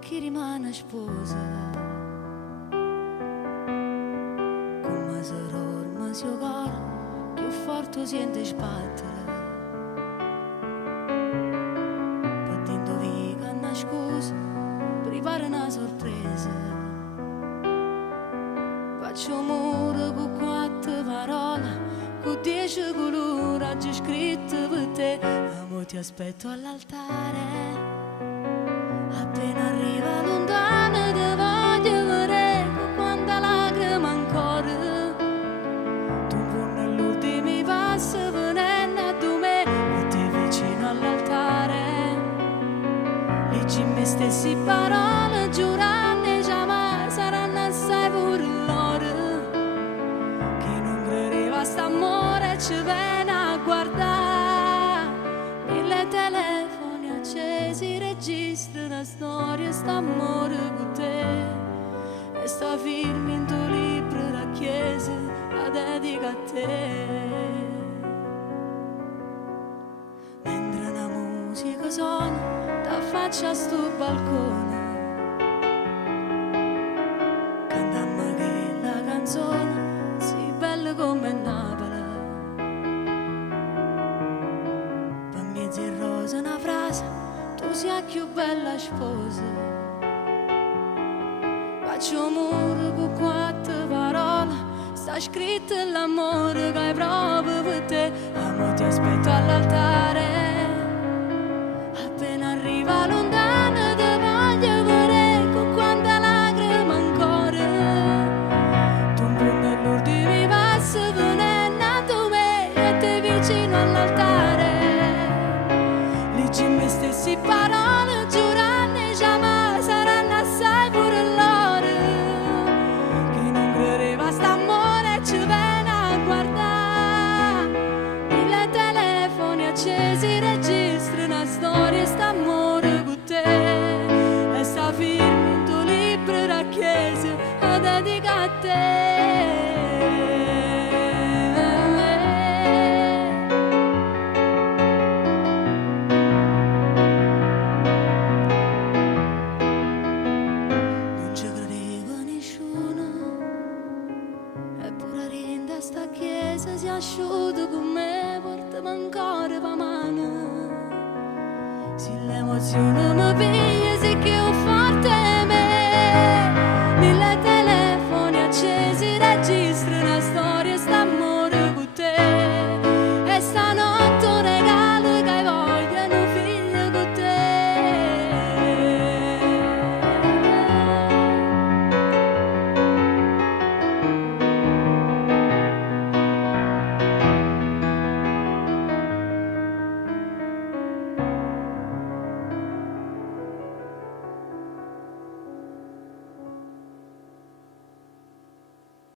chi rimane sposa, come se dorme il suo cuore, più forte sente sbattere. Per dentro viga una scusa, prepara una sorpresa. Faccio amore con 4 parole, con 10 colori, oggi scritte per te. Amo, ti aspetto all'altare. Appena arriva lontana ti voglio vedere con quanta lacrima ancora. Tu buono all'ultimo passo venendo a me e ti vicino all'altare. Leggi me stessi parole giurando già mai saranno assai pure loro. Che non credeva a st'amore ci viene a guardare. Mille telefoni accesi registra una storia, st'amore con te. E sta firma in tuo libro da chiesa, la dedica a te. Mentre una musica suona, t'affaccia a sto balcone. Cantammo che la canzone, si bella come Napoli. Per mezzo in rosa una frase, tu sei più bella sposa. Faccio amore con 4 parole, sta scritto l'amore che hai proprio per te. Amo, ti aspetto all'altare. Appena arriva lontana ti voglio vedere con quanta lacrima ancora. Tu un punto all'ultimo passo venendo a me e te vicino all'altare. Leggi me stessi parole giurando già mai saranno assai pure loro. Che non credeva a st'amore ci viene a guardare. Mille telefoni accesi registra una storia, st'amore con te. E sta firma in tuo libro da chiesa, la dedica a te. Non ci credeva nessuno, eppure rinda sta chiesa si è asciutto con me, portami ancora la mano. Se l'emozione mi piglia, se che ho fatto